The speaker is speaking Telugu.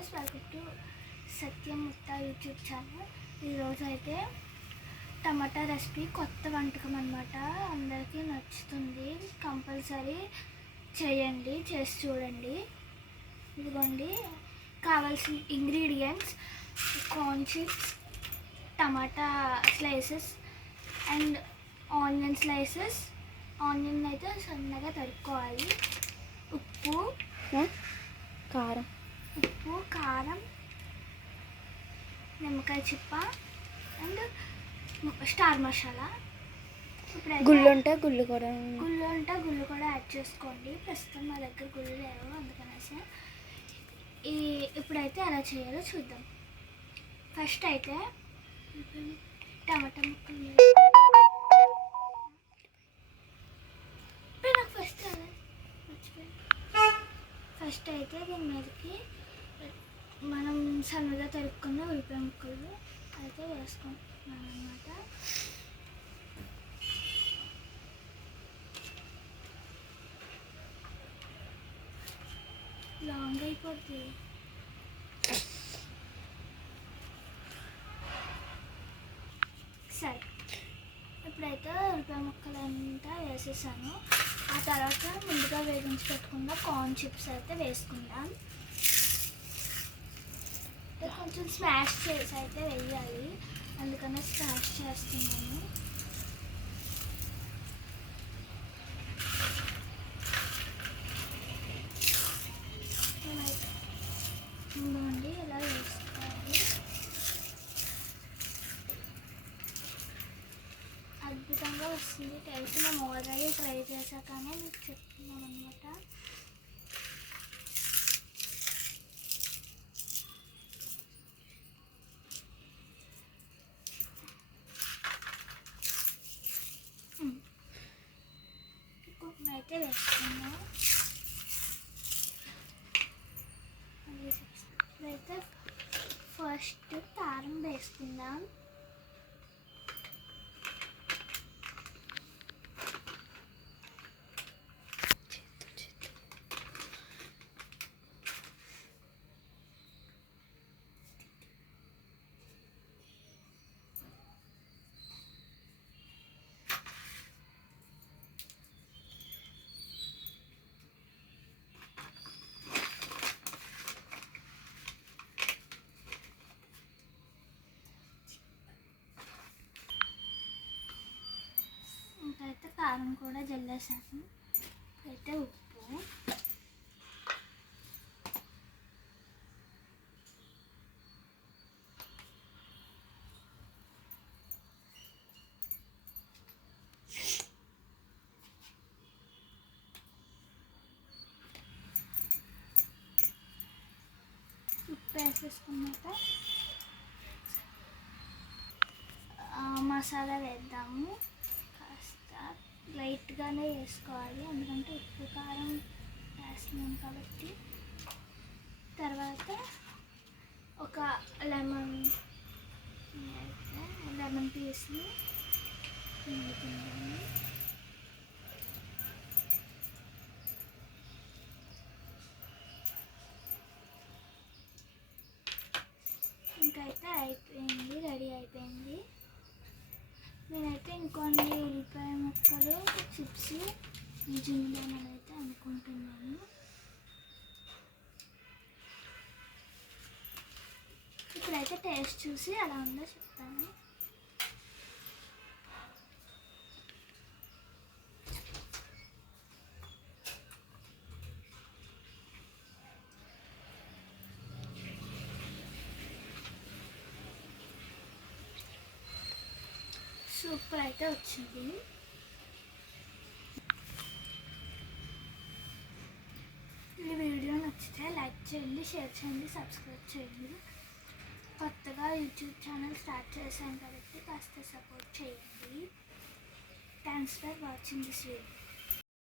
Viewers, welcome to Satyamukta YouTube channel. ఈరోజు అయితే టమాటా రెసిపీ కొత్త వంటకం అనమాట. అందరికీ నచ్చుతుంది, కంపల్సరీ చేయండి, చేసి చూడండి. ఇదిగోండి కావాల్సిన ingredients: corn chips, tomato slices and onion slices. Onion అయితే సన్నగా తరుక్కోవాలి. ఉప్పు, కారం, నిమ్మకాయ చిప్ప అండ్ స్టార్ మసాలా. గుళ్ళు ఉంటే గుళ్ళు కూడా యాడ్ చేసుకోండి. ప్రస్తుతం మా దగ్గర గుళ్ళు లేవు, అందుకనేసి ఇప్పుడైతే ఎలా చేయాలో చూద్దాం. ఫస్ట్ అయితే టమాటా ముక్కలు ఫస్ట్ అయితే దీని మీదకి మనం సన్నగా తరుక్కున్న ఉల్లిపాయ ముక్కలు అయితే వేసుకుంటున్నాను అన్నమాట. లాంగ్ అయిపోద్ది. సరే, ఇప్పుడైతే ఉల్లిపాయ ముక్కలు అంతా వేసేసాను. ఆ తర్వాత ముందుగా వేగించి పెట్టుకున్న కార్న్ చిప్స్ అయితే వేసుకుందాం. కొంచెం స్మాష్ చేసి అయితే వేయాలి, అందుకనే స్మాష్ చేస్తున్నాను. ముందు ఇలా వేసుకోవాలి. అద్భుతంగా వస్తుంది టేస్ట్. మేము ఆల్రెడీ ట్రై చేశాకనే మీకు చెప్తున్నాం అనమాట. అయితే వేసుకున్నాం. అయితే ఫస్ట్ కారం వేసుకుందాం. అయితే కారం కూడా జల్లేసాను. అయితే ఉప్పు, వేసేసుకున్నాక మసాలా వేద్దాము. లైట్గానే వేసుకోవాలి, ఎందుకంటే ఉప్పు కారం వేస్తున్నాం కాబట్టి. తర్వాత ఒక లెమన్ పీస్ని పిండుకుందాము. ఇంకైతే అయిపోయింది, రెడీ అయిపోయింది. నేనైతే ఇంకొన్ని ఉల్లిపాయ ముక్కలు చిప్స్ జిమ్దామని అయితే అనుకుంటున్నాను. ఇప్పుడైతే టేస్ట్ చూసి ఎలా ఉందో చెప్తాను. సూపర్ అయితే వచ్చింది. ఈ వీడియో నచ్చితే లైక్ చేయండి, షేర్ చేయండి, సబ్స్క్రైబ్ చేయండి. కొత్తగా యూట్యూబ్ ఛానల్ స్టార్ట్ చేశాను కాబట్టి కాస్త సపోర్ట్ చేయండి. Thanks for watching this video.